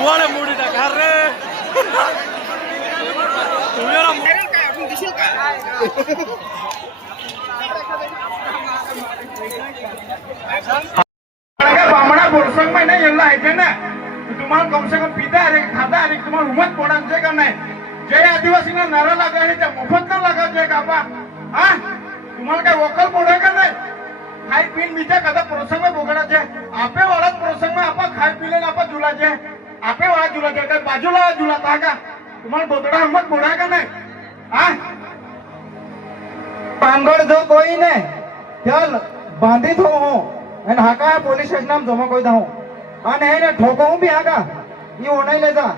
तुम्हाला मुडी टाका रे तुम्हाला काय आपण दिसेल का बामणा बोरसंग में नहीं यल्ला है ना तुम्हाला कम से कम पिता अरे खाता अरे तुम्हाला उमत पोडांचे का नाही जय आदिवासींना नारा लागा आहे त्या मोफत का लागायचे का बा हा तुम्हाला काय वकल पोडा का नाही खाई पीन बीजा कदा प्रसंग में बोगडाचे आपे वाळात प्रसंग में आपा खाई पीले ना आपा झुलाचे आपे वाळा झुलाचे काय बाजूला झुलाता का तुम्हाला बोगडा हिम्मत पोडा का नाही हा पांगड़ जो कोई ने चल बांधित हो एन हाका पुलिस स्टेशन में जमा कोई दाऊ अन है ने ठोको भी हाका ये होने ले जा